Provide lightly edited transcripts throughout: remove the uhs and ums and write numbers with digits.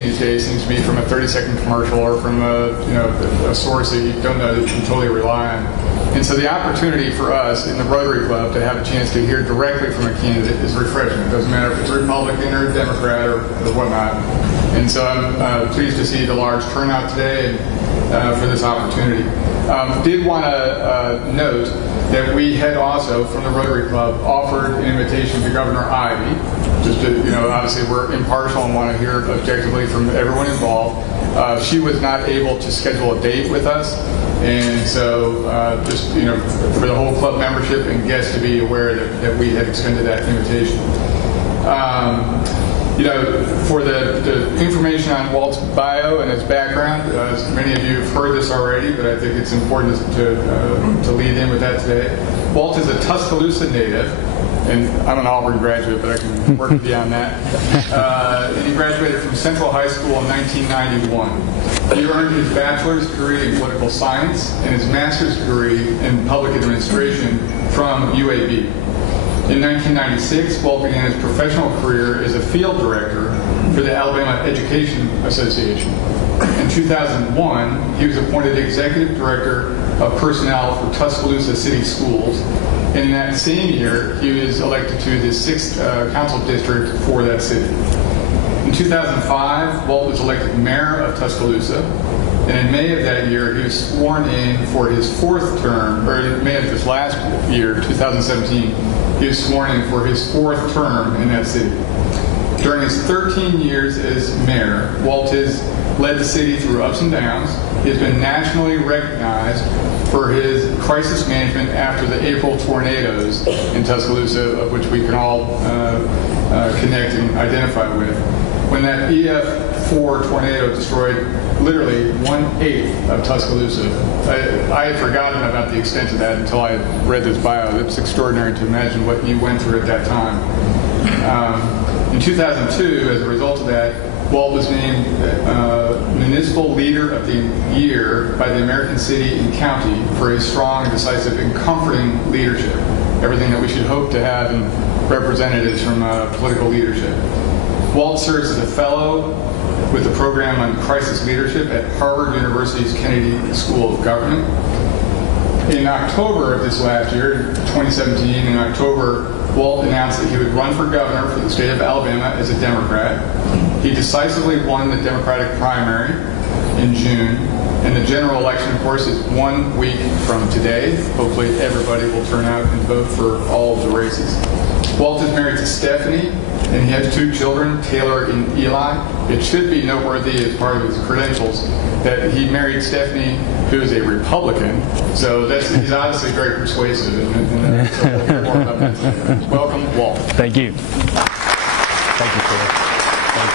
these days seems to be from a 30-second commercial or from a source that you don't know that you can totally rely on. And so the opportunity for us in the Rotary Club to have a chance to hear directly from a candidate is refreshing. It doesn't matter if it's a Republican or a Democrat or whatnot. And so I'm pleased to see the large turnout today and, for this opportunity. Did want to note that we had also, from the Rotary Club, offered an invitation to Governor Ivey. Just to, obviously we're impartial and want to hear objectively from everyone involved. She was not able to schedule a date with us, and so just for the whole club membership and guests to be aware that we had extended that invitation. For the information on Walt's bio and his background, many of you have heard this already, but I think it's important to lead in with that today. Walt is a Tuscaloosa native, and I'm an Auburn graduate, but I can work beyond that. And he graduated from Central High School in 1991. He earned his bachelor's degree in political science and his master's degree in public administration from UAB. In 1996, Walt began his professional career as a field director for the Alabama Education Association. In 2001, he was appointed executive director of personnel for Tuscaloosa City Schools. And in that same year, he was elected to the 6th council district for that city. In 2005, Walt was elected mayor of Tuscaloosa. And in May of that year, he was sworn in for his 4th term, or in May of this last year, 2017, he was sworn in for his 4th term in that city. During his 13 years as mayor, Walt has led the city through ups and downs. He has been nationally recognized for his crisis management after the April tornadoes in Tuscaloosa, of which we can all connect and identify with. When that EF4 tornado destroyed literally 1/8 of Tuscaloosa. I had forgotten about the extent of that until I read this bio. It's extraordinary to imagine what you went through at that time. In 2002, as a result of that, Walt was named Municipal Leader of the Year by the American City and County for his strong, decisive, and comforting leadership. Everything that we should hope to have in representatives from political leadership. Walt serves as a fellow with the program on crisis leadership at Harvard University's Kennedy School of Government. In October of this last year, 2017, in October, Walt announced that he would run for governor for the state of Alabama as a Democrat. He decisively won the Democratic primary in June, and the general election, of course, is 1 week from today. Hopefully everybody will turn out and vote for all of the races. Walt is married to Stephanie, and he has 2 children, Taylor and Eli. It should be noteworthy as part of his credentials that he married Stephanie, who is a Republican. So he's obviously very persuasive. So we'll hear more about that. Welcome, Walt. Thank you. Thank you, sir. Thank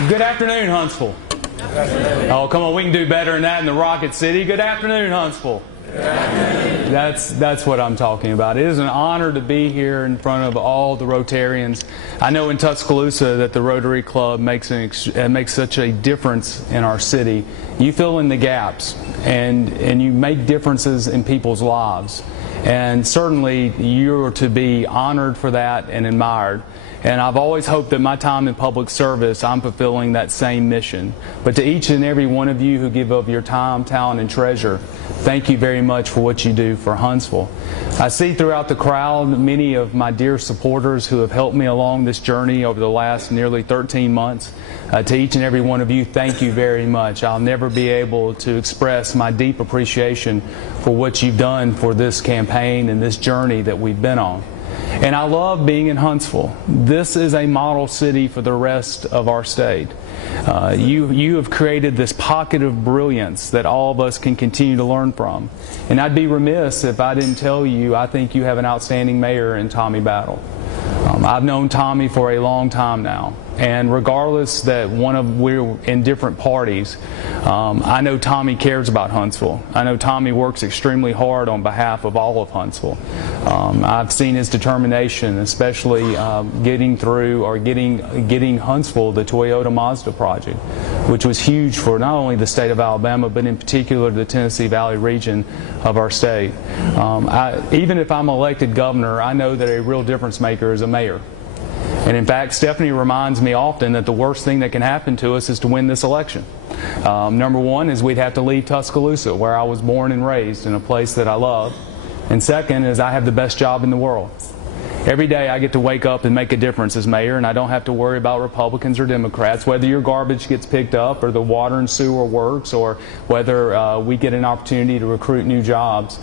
you. Good afternoon, Huntsville. Good afternoon. Oh, come on, we can do better than that in the Rocket City. Good afternoon, Huntsville. That's what I'm talking about. It is an honor to be here in front of all the Rotarians. I know in Tuscaloosa that the Rotary Club makes such a difference in our city. You fill in the gaps, and you make differences in people's lives. And certainly you're to be honored for that and admired. And I've always hoped that my time in public service, I'm fulfilling that same mission. But to each and every one of you who give of your time, talent, and treasure, thank you very much for what you do for Huntsville. I see throughout the crowd many of my dear supporters who have helped me along this journey over the last nearly 13 months. To each and every one of you, thank you very much. I'll never be able to express my deep appreciation for what you've done for this campaign and this journey that we've been on. And I love being in Huntsville. This is a model city for the rest of our state. You have created this pocket of brilliance that all of us can continue to learn from. And I'd be remiss if I didn't tell you I think you have an outstanding mayor in Tommy Battle. I've known Tommy for a long time now. And regardless that we're in different parties, I know Tommy cares about Huntsville. I know Tommy works extremely hard on behalf of all of Huntsville. I've seen his determination, especially getting Huntsville the Toyota Mazda project, which was huge for not only the state of Alabama, but in particular the Tennessee Valley region of our state. Even if I'm elected governor, I know that a real difference maker is a mayor. And in fact, Stephanie reminds me often that the worst thing that can happen to us is to win this election. Number one is we'd have to leave Tuscaloosa, where I was born and raised, in a place that I love. And second is I have the best job in the world. Every day I get to wake up and make a difference as mayor, and I don't have to worry about Republicans or Democrats, whether your garbage gets picked up or the water and sewer works, or whether we get an opportunity to recruit new jobs.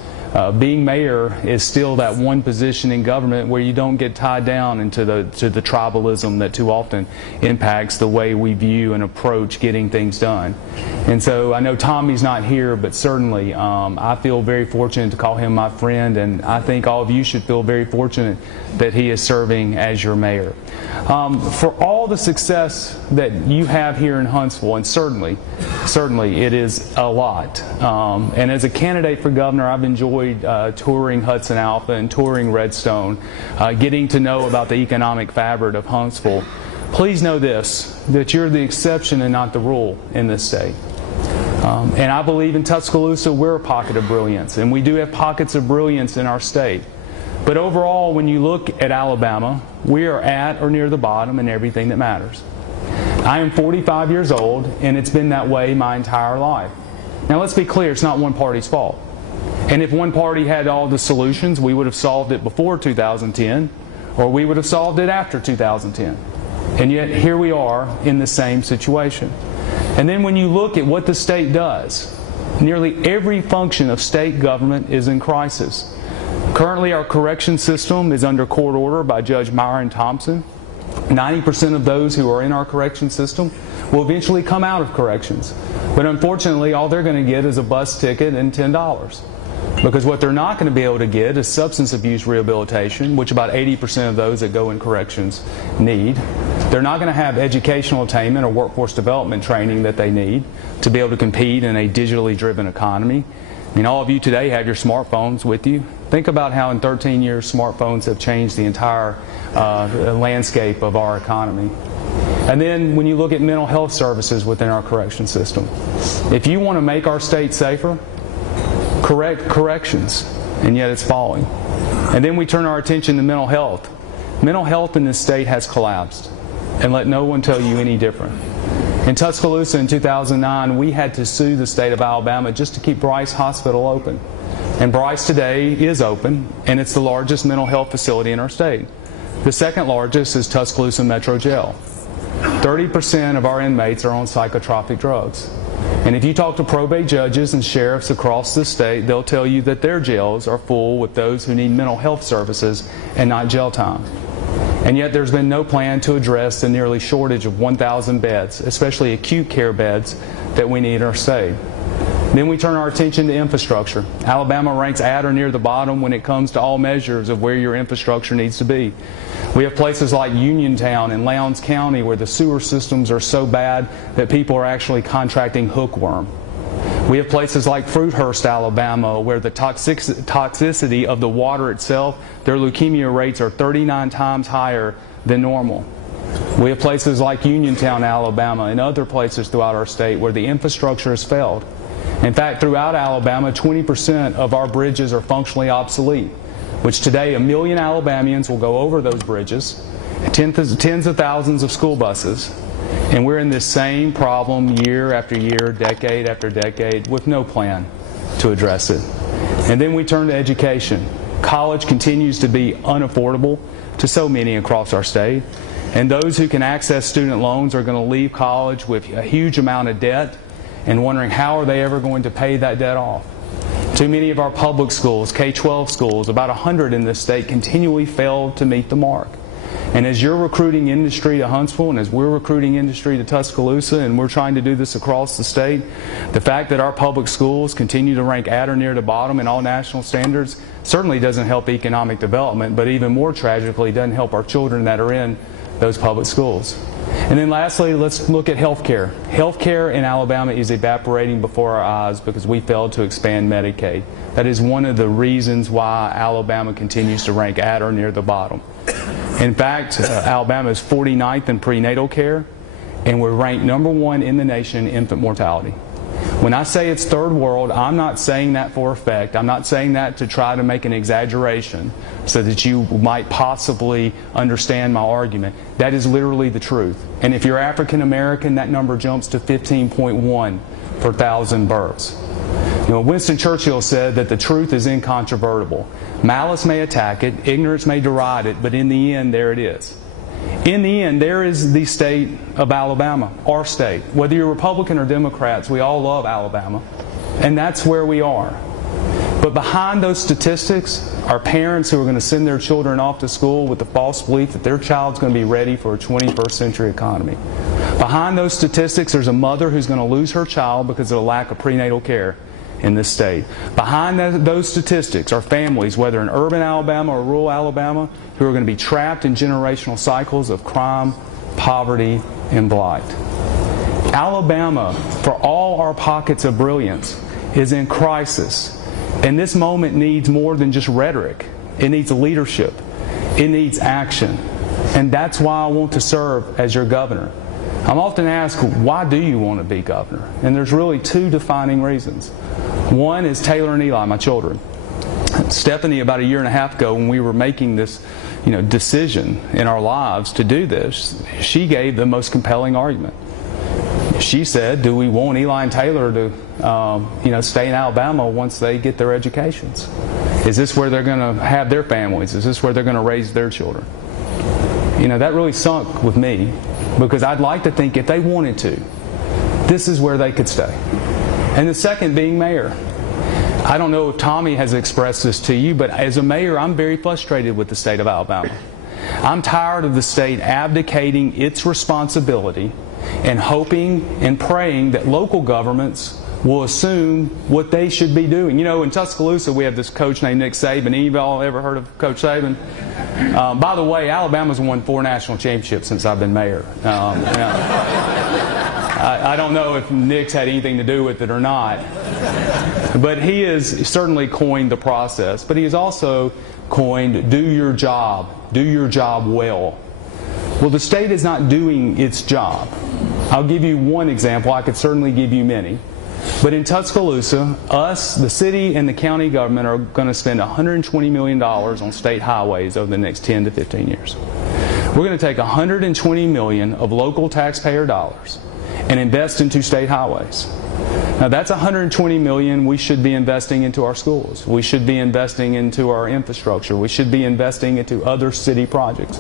Being mayor is still that one position in government where you don't get tied down into the tribalism that too often impacts the way we view and approach getting things done. And so I know Tommy's not here, but certainly I feel very fortunate to call him my friend, and I think all of you should feel very fortunate that he is serving as your mayor. For all the success that you have here in Huntsville, and certainly it is a lot. And as a candidate for governor, I've enjoyed touring Hudson Alpha and touring Redstone, getting to know about the economic fabric of Huntsville. Please know this, that you're the exception and not the rule in this state. And I believe in Tuscaloosa we're a pocket of brilliance, and we do have pockets of brilliance in our state. But overall, when you look at Alabama, we are at or near the bottom in everything that matters. I am 45 years old, and it's been that way my entire life. Now let's be clear, it's not one party's fault. And if one party had all the solutions, we would have solved it before 2010, or we would have solved it after 2010. And yet here we are in the same situation. And then when you look at what the state does, nearly every function of state government is in crisis. Currently, our correction system is under court order by Judge Myron Thompson. 90% of those who are in our correction system will eventually come out of corrections. But unfortunately, all they're going to get is a bus ticket and $10. Because what they're not going to be able to get is substance abuse rehabilitation, which about 80% of those that go in corrections need. They're not going to have educational attainment or workforce development training that they need to be able to compete in a digitally driven economy. I mean, all of you today have your smartphones with you. Think about how in 13 years smartphones have changed the entire landscape of our economy. And then when you look at mental health services within our correction system, if you want to make our state safer, correct corrections, and yet it's falling. And then we turn our attention to mental health. Mental health in this state has collapsed, and let no one tell you any different. In Tuscaloosa in 2009, we had to sue the state of Alabama just to keep Bryce Hospital open. And Bryce today is open, and it's the largest mental health facility in our state. The second largest is Tuscaloosa Metro Jail. 30% of our inmates are on psychotropic drugs. And if you talk to probate judges and sheriffs across the state, they'll tell you that their jails are full with those who need mental health services and not jail time. And yet there's been no plan to address the nearly shortage of 1,000 beds, especially acute care beds, that we need in our state. Then we turn our attention to infrastructure. Alabama ranks at or near the bottom when it comes to all measures of where your infrastructure needs to be. We have places like Uniontown and Lowndes County where the sewer systems are so bad that people are actually contracting hookworm. We have places like Fruithurst, Alabama, where the toxicity of the water itself, their leukemia rates are 39 times higher than normal. We have places like Uniontown, Alabama, and other places throughout our state where the infrastructure has failed. In fact, throughout Alabama, 20% of our bridges are functionally obsolete, which today 1 million Alabamians will go over those bridges, tens of thousands of school buses, and we're in this same problem year after year, decade after decade, with no plan to address it. And then we turn to education. College continues to be unaffordable to so many across our state, and those who can access student loans are going to leave college with a huge amount of debt and wondering how are they ever going to pay that debt off. Too many of our public schools, K-12 schools, about 100 in this state, continually fail to meet the mark. And as you're recruiting industry to Huntsville, and as we're recruiting industry to Tuscaloosa, and we're trying to do this across the state, the fact that our public schools continue to rank at or near the bottom in all national standards certainly doesn't help economic development, but even more tragically doesn't help our children that are in those public schools. And then lastly, let's look at health care. Health care in Alabama is evaporating before our eyes because we failed to expand Medicaid. That is one of the reasons why Alabama continues to rank at or near the bottom. In fact, Alabama is 49th in prenatal care, and we're ranked #1 in the nation in infant mortality. When I say it's third world, I'm not saying that for effect. I'm not saying that to try to make an exaggeration so that you might possibly understand my argument. That is literally the truth. And if you're African American, that number jumps to 15.1 per 1,000 births. You know, Winston Churchill said that the truth is incontrovertible. Malice may attack it, ignorance may deride it, but in the end, there it is. In the end, there is the state of Alabama, our state. Whether you're Republican or Democrats, we all love Alabama, and that's where we are. But behind those statistics are parents who are going to send their children off to school with the false belief that their child's going to be ready for a 21st century economy. Behind those statistics, there's a mother who's going to lose her child because of a lack of prenatal care in this state. Behind those statistics are families, whether in urban Alabama or rural Alabama, who are going to be trapped in generational cycles of crime, poverty, and blight. Alabama, for all our pockets of brilliance, is in crisis. And this moment needs more than just rhetoric. It needs leadership. It needs action. And that's why I want to serve as your governor. I'm often asked, why do you want to be governor? And there's really two defining reasons. One is Taylor and Eli, my children. Stephanie, about a year and a half ago, when we were making this decision in our lives to do this, she gave the most compelling argument. She said, do we want Eli and Taylor to stay in Alabama once they get their educations? Is this where they're going to have their families? Is this where they're going to raise their children? That really sunk with me, because I'd like to think if they wanted to, this is where they could stay. And the second being mayor. I don't know if Tommy has expressed this to you, but as a mayor, I'm very frustrated with the state of Alabama. I'm tired of the state abdicating its responsibility and hoping and praying that local governments will assume what they should be doing. In Tuscaloosa, we have this coach named Nick Saban. Any of y'all ever heard of Coach Saban? By the way, Alabama's won 4 national championships since I've been mayor. I don't know if Nick's had anything to do with it or not. But he has certainly coined the process. But he has also coined, do your job well. Well, the state is not doing its job. I'll give you one example. I could certainly give you many. But in Tuscaloosa, us, the city and the county government, are going to spend $120 million on state highways over the next 10 to 15 years. We're going to take $120 million of local taxpayer dollars and invest into state highways. Now that's $120 million we should be investing into our schools. We should be investing into our infrastructure. We should be investing into other city projects.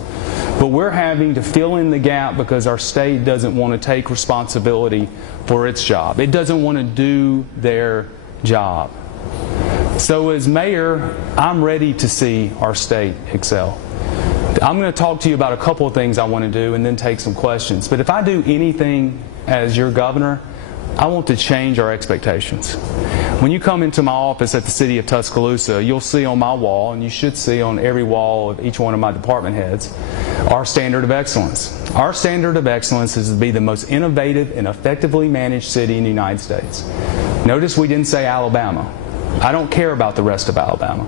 But we're having to fill in the gap because our state doesn't want to take responsibility for its job. It doesn't want to do their job. So as mayor, I'm ready to see our state excel. I'm going to talk to you about a couple of things I want to do and then take some questions. But if I do anything as your governor, I want to change our expectations. When you come into my office at the city of Tuscaloosa, you'll see on my wall, and you should see on every wall of each one of my department heads, our standard of excellence. Our standard of excellence is to be the most innovative and effectively managed city in the United States. Notice we didn't say Alabama. I don't care about the rest of Alabama.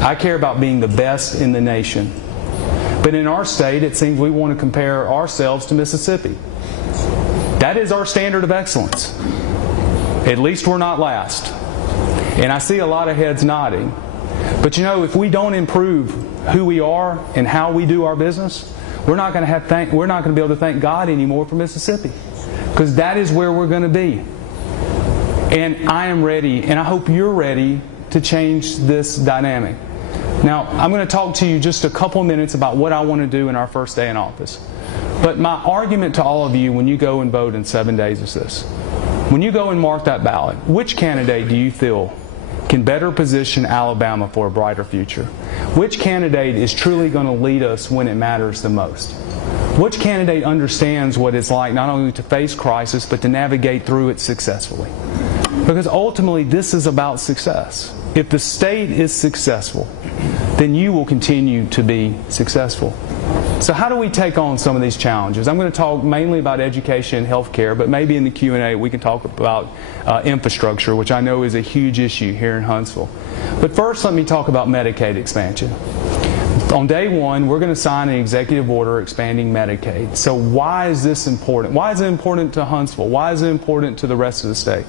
I care about being the best in the nation. But in our state, it seems we want to compare ourselves to Mississippi. That is our standard of excellence. At least we're not last. And I see a lot of heads nodding. But if we don't improve who we are and how we do our business, we're not going to be able to thank God anymore for Mississippi. Because that is where we're going to be. And I am ready, and I hope you're ready to change this dynamic. Now, I'm going to talk to you just a couple minutes about what I want to do in our first day in office. But my argument to all of you when you go and vote in 7 days is this. When you go and mark that ballot, which candidate do you feel can better position Alabama for a brighter future? Which candidate is truly going to lead us when it matters the most? Which candidate understands what it's like not only to face crisis, but to navigate through it successfully? Because ultimately, this is about success. If the state is successful, then you will continue to be successful. So how do we take on some of these challenges? I'm going to talk mainly about education and healthcare, but maybe in the Q&A we can talk about infrastructure, which I know is a huge issue here in Huntsville. But first, let me talk about Medicaid expansion. On day one, we're going to sign an executive order expanding Medicaid. So why is this important? Why is it important to Huntsville? Why is it important to the rest of the state?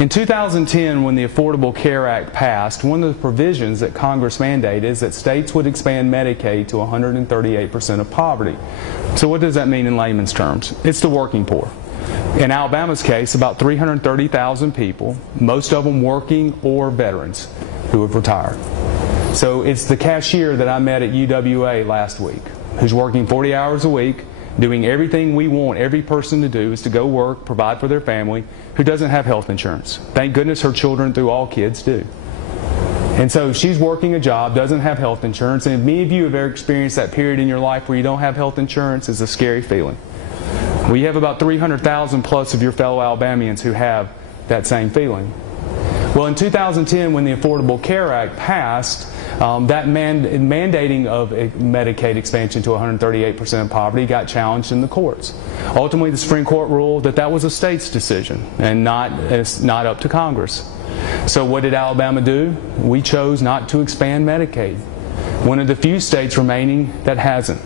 In 2010, when the Affordable Care Act passed, one of the provisions that Congress mandated is that states would expand Medicaid to 138% of poverty. So what does that mean in layman's terms? It's the working poor. In Alabama's case, about 330,000 people, most of them working or veterans who have retired. So it's the cashier that I met at UWA last week, who's working 40 hours a week, doing everything we want every person to do, is to go work, provide for their family, who doesn't have health insurance. Thank goodness her children, through all kids, do. And so she's working a job, doesn't have health insurance, and if many of you have ever experienced that period in your life where you don't have health insurance, it's a scary feeling. We have about 300,000 plus of your fellow Alabamians who have that same feeling. Well, in 2010, when the Affordable Care Act passed, that mandating of Medicaid expansion to 138% of poverty got challenged in the courts. Ultimately, the Supreme Court ruled that that was a state's decision and not up to Congress. So what did Alabama do? We chose not to expand Medicaid, one of the few states remaining that hasn't.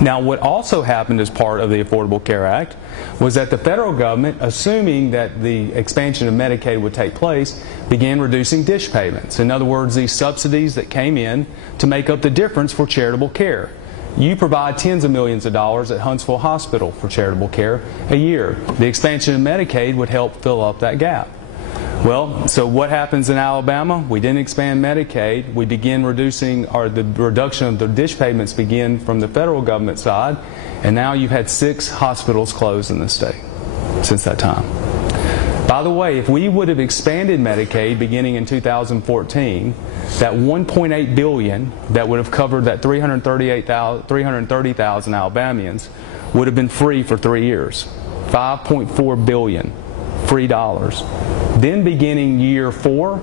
Now, what also happened as part of the Affordable Care Act was that the federal government, assuming that the expansion of Medicaid would take place, began reducing dish payments. In other words, these subsidies that came in to make up the difference for charitable care. You provide tens of millions of dollars at Huntsville Hospital for charitable care a year. The expansion of Medicaid would help fill up that gap. Well, so what happens in Alabama? We didn't expand Medicaid. We begin reducing, or the reduction of the dish payments begin from the federal government side, and now you've had 6 hospitals closed in the state since that time. By the way, if we would have expanded Medicaid beginning in 2014, that $1.8 billion that would have covered that 330,000 Alabamians would have been free for 3 years. $5.4 billion free dollars. Then beginning year 4,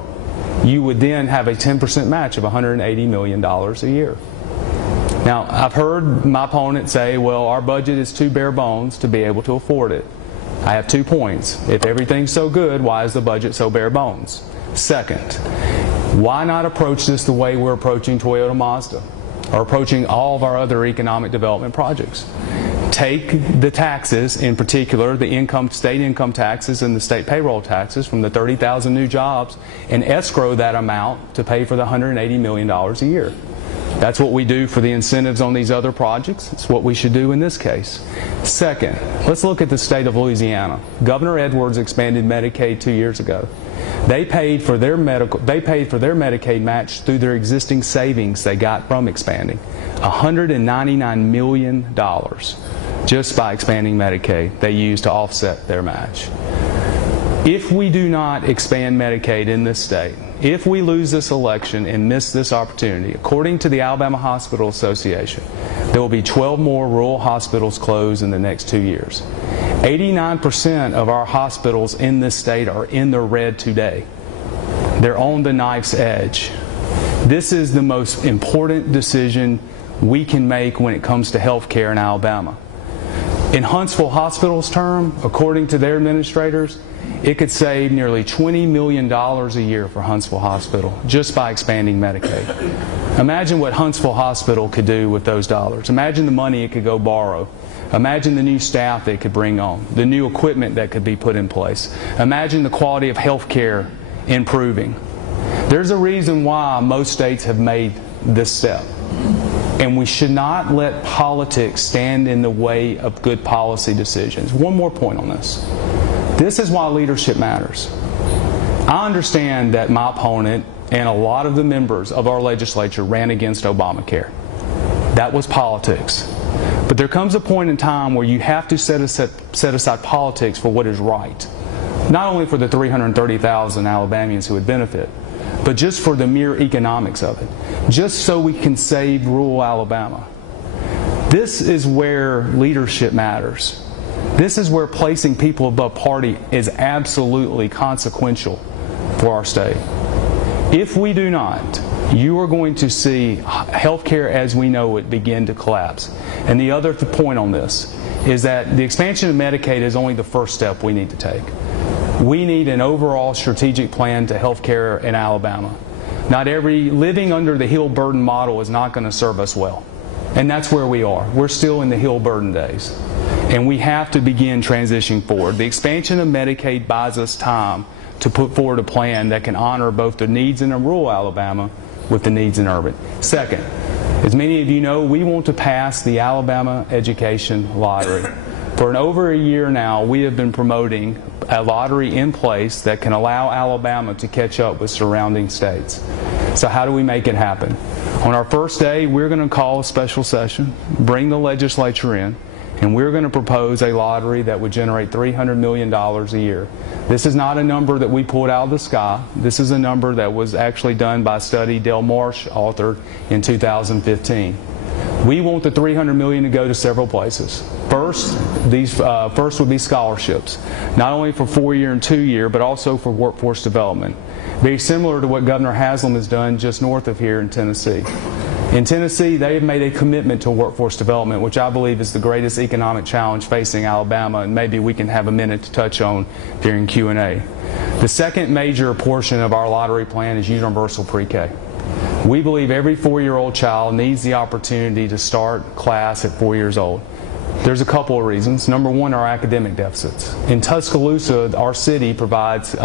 you would then have a 10% match of $180 million a year. Now, I've heard my opponent say, well, our budget is too bare bones to be able to afford it. I have 2 points. If everything's so good, why is the budget so bare bones? Second, why not approach this the way we're approaching Toyota Mazda or approaching all of our other economic development projects? Take the taxes, in particular the state income taxes and the state payroll taxes from the 30,000 new jobs, and escrow that amount to pay for the $180 million a year. That's what we do for the incentives on these other projects. It's what we should do in this case. Second, let's look at the state of Louisiana. Governor Edwards expanded Medicaid 2 years ago. They paid for their Medicaid match through their existing savings they got from expanding. $199 million just by expanding Medicaid they used to offset their match. If we do not expand Medicaid in this state, if we lose this election and miss this opportunity, according to the Alabama Hospital Association, there will be 12 more rural hospitals closed in the next 2 years. 89% of our hospitals in this state are in the red today. They're on the knife's edge. This is the most important decision we can make when it comes to health care in Alabama. In Huntsville Hospital's term, according to their administrators, it could save nearly $20 million a year for Huntsville Hospital just by expanding Medicaid. Imagine what Huntsville Hospital could do with those dollars. Imagine the money it could go borrow. Imagine the new staff they could bring on, the new equipment that could be put in place. Imagine the quality of health care improving. There's a reason why most states have made this step. And we should not let politics stand in the way of good policy decisions. One more point on this. This is why leadership matters. I understand that my opponent and a lot of the members of our legislature ran against Obamacare. That was politics. But there comes a point in time where you have to set aside politics for what is right. Not only for the 330,000 Alabamians who would benefit, but just for the mere economics of it. Just so we can save rural Alabama. This is where leadership matters. This is where placing people above party is absolutely consequential for our state. If we do not, you are going to see healthcare as we know it begin to collapse. And the other point on this is that the expansion of Medicaid is only the first step we need to take. We need an overall strategic plan to healthcare in Alabama. Living under the Hill burden model is not going to serve us well. And that's where we are. We're still in the Hill burden days. And we have to begin transitioning forward. The expansion of Medicaid buys us time to put forward a plan that can honor both the needs in rural Alabama with the needs in urban. Second, as many of you know, we want to pass the Alabama Education Lottery. For over a year now, we have been promoting a lottery in place that can allow Alabama to catch up with surrounding states. So how do we make it happen? On our first day, we're going to call a special session, bring the legislature in, and we're going to propose a lottery that would generate $300 million a year. This is not a number that we pulled out of the sky. This is a number that was actually done by a study Del Marsh authored in 2015. We want the $300 million to go to several places. First would be scholarships, not only for 4-year and 2-year, but also for workforce development. Very similar to what Governor Haslam has done just north of here in Tennessee. In Tennessee, they have made a commitment to workforce development, which I believe is the greatest economic challenge facing Alabama, and maybe we can have a minute to touch on during Q&A. The second major portion of our lottery plan is universal pre-K. We believe every 4-year-old child needs the opportunity to start class at 4 years old. There's a couple of reasons. Number one, our academic deficits. In Tuscaloosa, our city provides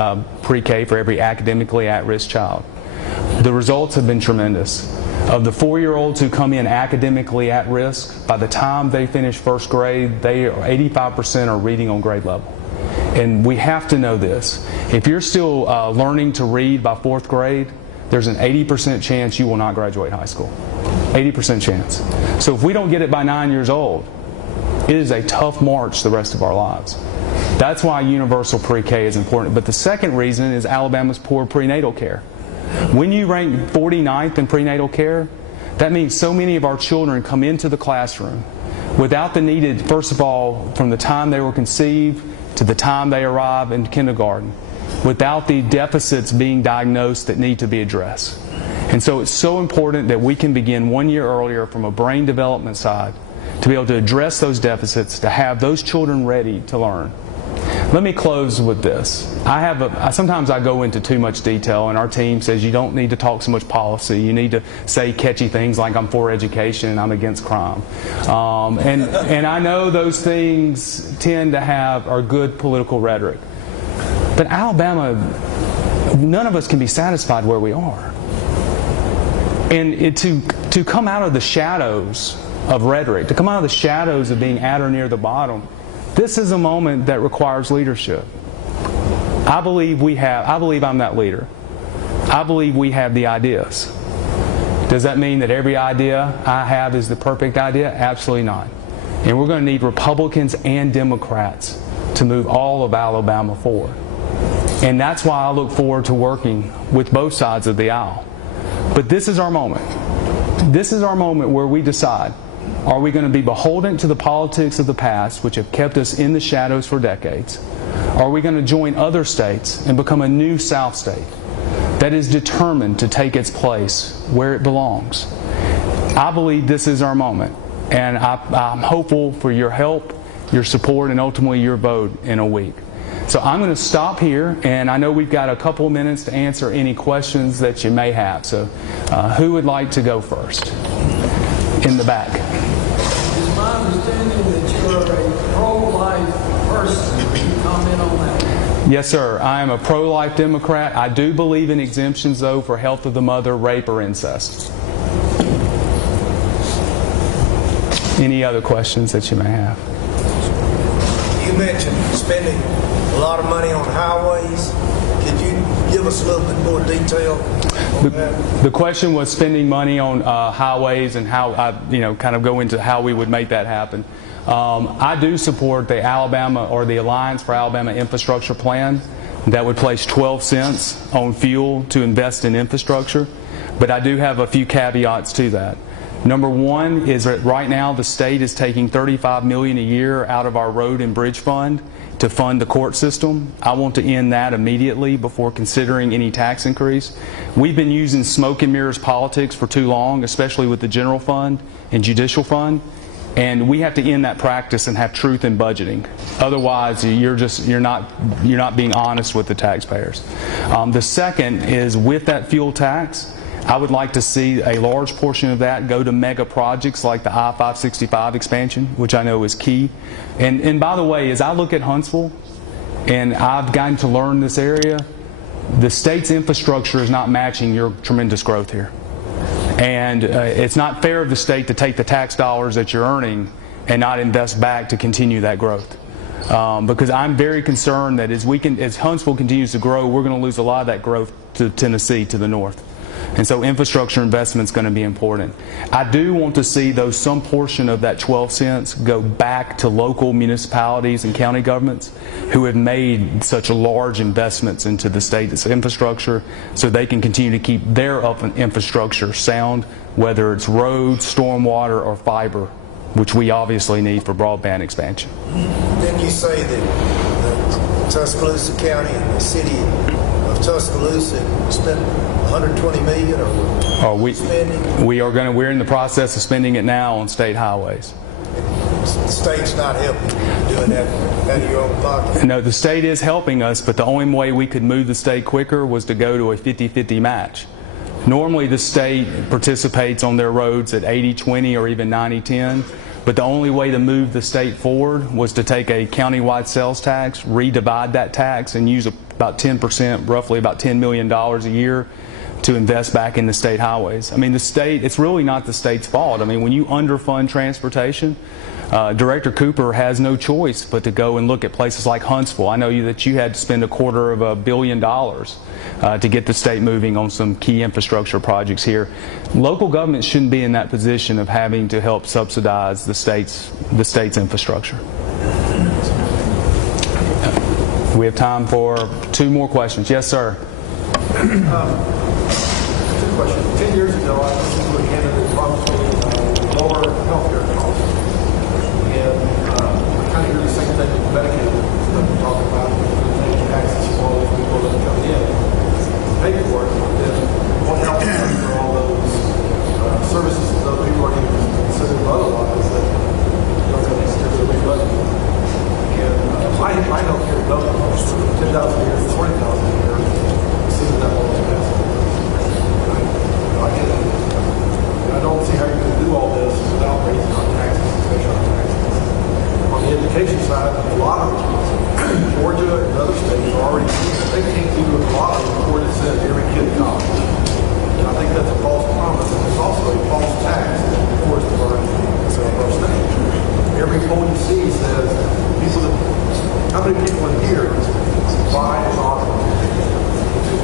pre-K for every academically at-risk child. The results have been tremendous. Of the 4-year-olds who come in academically at risk, by the time they finish first grade, 85% are reading on grade level. And we have to know this. If you're still learning to read by 4th grade, there's an 80% chance you will not graduate high school. 80% chance. So if we don't get it by 9 years old, it is a tough march the rest of our lives. That's why universal pre-K is important. But the second reason is Alabama's poor prenatal care. When you rank 49th in prenatal care, that means so many of our children come into the classroom without the needed, first of all, from the time they were conceived to the time they arrive in kindergarten, without the deficits being diagnosed that need to be addressed. And so it's so important that we can begin 1 year earlier from a brain development side to be able to address those deficits, to have those children ready to learn. Let me close with this. Sometimes I go into too much detail, and our team says you don't need to talk so much policy. You need to say catchy things like I'm for education and I'm against crime. And I know those things tend to are good political rhetoric. But Alabama, none of us can be satisfied where we are. And to come out of the shadows of rhetoric, to come out of the shadows of being at or near the bottom, this is a moment that requires leadership. I believe I'm that leader. I believe we have the ideas. Does that mean that every idea I have is the perfect idea? Absolutely not. And we're going to need Republicans and Democrats to move all of Alabama forward. And that's why I look forward to working with both sides of the aisle. But this is our moment. This is our moment where we decide, are we going to be beholden to the politics of the past, which have kept us in the shadows for decades? Are we going to join other states and become a new South state that is determined to take its place where it belongs? I believe this is our moment, and I'm hopeful for your help, your support, and ultimately your vote in a week. So I'm going to stop here, and I know we've got a couple of minutes to answer any questions that you may have. So who would like to go first? In the back. It's my understanding that you're a pro-life person. Can you comment on that? Yes, sir. I am a pro-life Democrat. I do believe in exemptions, though, for health of the mother, rape, or incest. Any other questions that you may have? You mentioned spending a lot of money on highways. Could you give us a little bit more detail on that? The question was spending money on highways and how kind of go into how we would make that happen. I do support the Alabama or the Alliance for Alabama Infrastructure Plan that would place 12 cents on fuel to invest in infrastructure, but I do have a few caveats to that. Number one is that right now the state is taking $35 million a year out of our road and bridge fund to fund the court system. I want to end that immediately before considering any tax increase. We've been using smoke and mirrors politics for too long, especially with the general fund and judicial fund. And we have to end that practice and have truth in budgeting. Otherwise, you're not being honest with the taxpayers. The second is, with that fuel tax, I would like to see a large portion of that go to mega projects like the I-565 expansion, which I know is key. And by the way, as I look at Huntsville, and I've gotten to learn this area, the state's infrastructure is not matching your tremendous growth here. And it's not fair of the state to take the tax dollars that you're earning and not invest back to continue that growth. Because I'm very concerned that as Huntsville continues to grow, we're going to lose a lot of that growth to Tennessee, to the north. And so infrastructure investment is going to be important. I do want to see, though, some portion of that 12 cents go back to local municipalities and county governments who have made such large investments into the state's infrastructure, so they can continue to keep their infrastructure sound, whether it's roads, stormwater, or fiber, which we obviously need for broadband expansion. Didn't you say that Tuscaloosa County and the city of Tuscaloosa spent $120 million or spending? We're in the process of spending it now on state highways. The state's not helping you doing that out of your own pocket? No, the state is helping us, but the only way we could move the state quicker was to go to a 50-50 match. Normally the state participates on their roads at 80-20 or even 90-10, but the only way to move the state forward was to take a countywide sales tax, redivide that tax, and use about 10%, roughly about $10 million a year, to invest back in the state highways. I mean, the state, it's really not the state's fault. I mean, when you underfund transportation, Director Cooper has no choice but to go and look at places like Huntsville. I know that you had to spend $250 million to get the state moving on some key infrastructure projects here. Local governments shouldn't be in that position of having to help subsidize the state's infrastructure. We have time for 2 more questions. Yes, sir. 2 questions. 10 years ago, I listened to a candidate promised me lower health care costs. And I kind of hear the same thing with Medicaid that we talk about, paying taxes for all those people that come in, pay for it, but then what helps for all those services that those people are even considered otherwise that don't have to do their budget. And my health care doesn't cost $10,000 a year, $20,000 a year. Seeing that all this past. I don't see how you're going to do all this without raising our taxes, especially our taxes. On the education side, a lot of Georgia and other states are already seeing that they can't do a lottery before it says every kid in college. And I think that's a false promise, and it's also a false tax before it's defined in our state. Every poll you see says how many people in here buy an auto?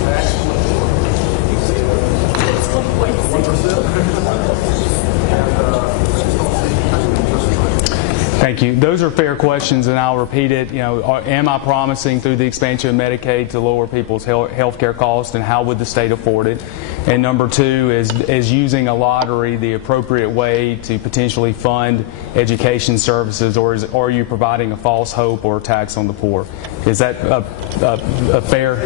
Tax 1%. Thank you. Those are fair questions, and I'll repeat it. You know, am I promising through the expansion of Medicaid to lower people's health care costs, and how would the state afford it? And number 2 is using a lottery the appropriate way to potentially fund education services, or are you providing a false hope or a tax on the poor? Is that a fair?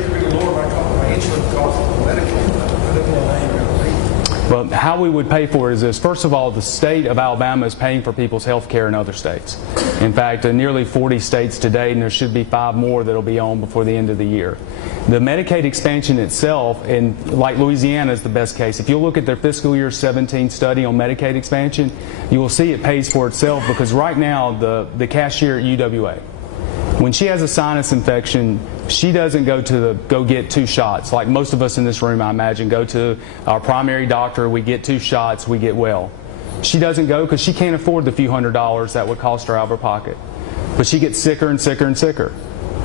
Well, how we would pay for it is this. First of all, the state of Alabama is paying for people's health care in other states. In fact, nearly 40 states today, and there should be 5 more that will be on before the end of the year. The Medicaid expansion itself, and like Louisiana is the best case. If you look at their fiscal year 17 study on Medicaid expansion, you will see it pays for itself, because right now the cashier at UWA, when she has a sinus infection, she doesn't go get 2 shots like most of us in this room, I imagine, go to our primary doctor, we get 2 shots, we get well. She doesn't go because she can't afford the few $100s that would cost her out of her pocket. But she gets sicker and sicker and sicker.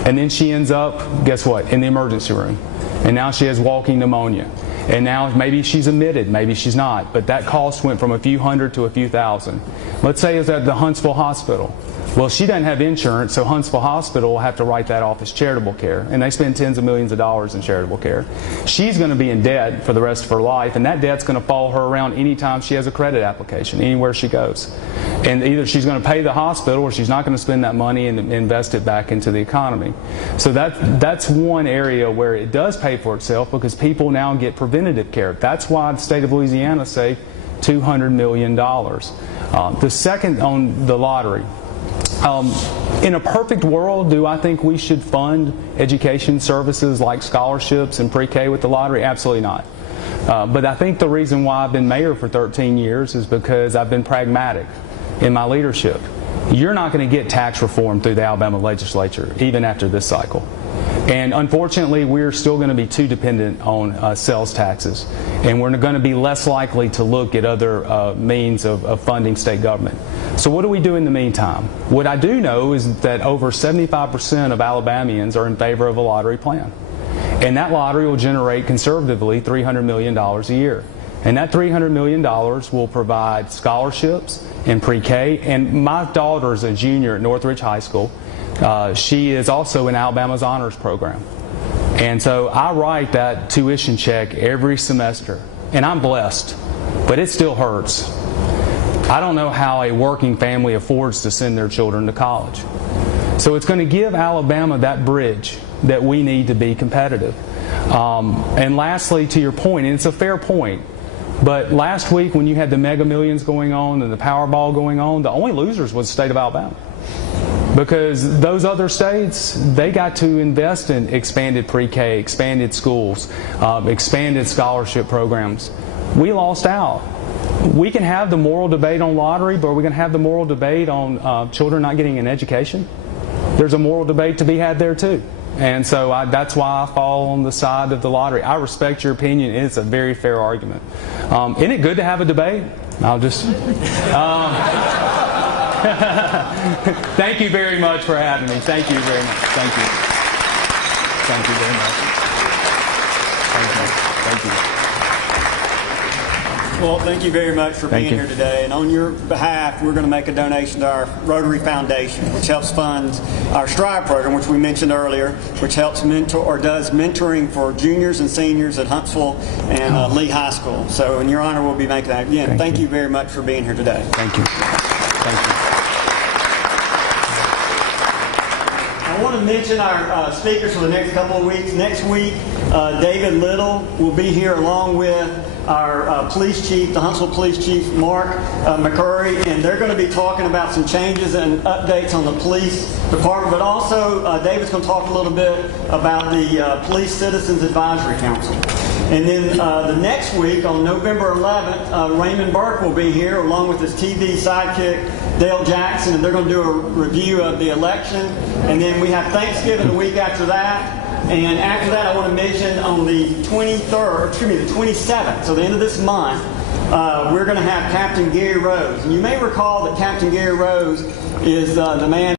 And then she ends up, guess what, in the emergency room. And now she has walking pneumonia. And now maybe she's admitted, maybe she's not. But that cost went from a few hundred to a few thousand. Let's say it's at the Huntsville Hospital. Well, she doesn't have insurance, so Huntsville Hospital will have to write that off as charitable care. And they spend tens of millions of dollars in charitable care. She's going to be in debt for the rest of her life, and that debt's going to follow her around anytime she has a credit application, anywhere she goes. And either she's going to pay the hospital, or she's not going to spend that money and invest it back into the economy. So that's one area where it does pay for itself, because people now get preventative care. That's why the state of Louisiana say, $200 million. The second on the lottery. In a perfect world, do I think we should fund education services like scholarships and pre-K with the lottery? Absolutely not. But I think the reason why I've been mayor for 13 years is because I've been pragmatic in my leadership. You're not going to get tax reform through the Alabama legislature, even after this cycle. And unfortunately, we're still going to be too dependent on sales taxes. And we're going to be less likely to look at other means of funding state government. So what do we do in the meantime? What I do know is that over 75% of Alabamians are in favor of a lottery plan. And that lottery will generate conservatively $300 million a year. And that $300 million will provide scholarships and pre-K. And my daughter's a junior at Northridge High School. She is also in Alabama's honors program. And so I write that tuition check every semester. And I'm blessed, but it still hurts. I don't know how a working family affords to send their children to college. So it's going to give Alabama that bridge that we need to be competitive. And lastly, to your point, and it's a fair point, but last week when you had the Mega Millions going on and the Powerball going on, the only losers was the state of Alabama. Because those other states, they got to invest in expanded pre-K, expanded schools, expanded scholarship programs. We lost out. We can have the moral debate on lottery, but are we going to have the moral debate on children not getting an education? There's a moral debate to be had there too. And so that's why I fall on the side of the lottery. I respect your opinion. It's a very fair argument. Isn't it good to have a debate? I'll just... Thank you very much for having me. Thank you very much. Thank you. Thank you very much. Thank you. Thank you. Well, thank you very much for being here today. And on your behalf, we're going to make a donation to our Rotary Foundation, which helps fund our STRIVE program, which we mentioned earlier, which helps mentor or does mentoring for juniors and seniors at Huntsville and Lee High School. So in your honor, we'll be making that. Again, thank you very much for being here today. Thank you. Thank you. I want to mention our speakers for the next couple of weeks. Next week, David Little will be here along with our police chief, the Huntsville police chief, Mark McCurry, and they're going to be talking about some changes and updates on the police department, but also David's going to talk a little bit about the Police Citizens Advisory Council. And then the next week, on November 11th, Raymond Burke will be here along with his TV sidekick, Dale Jackson, and they're going to do a review of the election. And then we have Thanksgiving the week after that. And after that, I want to mention on the 27th, so the end of this month, we're going to have Captain Gary Rose. And you may recall that Captain Gary Rose is the man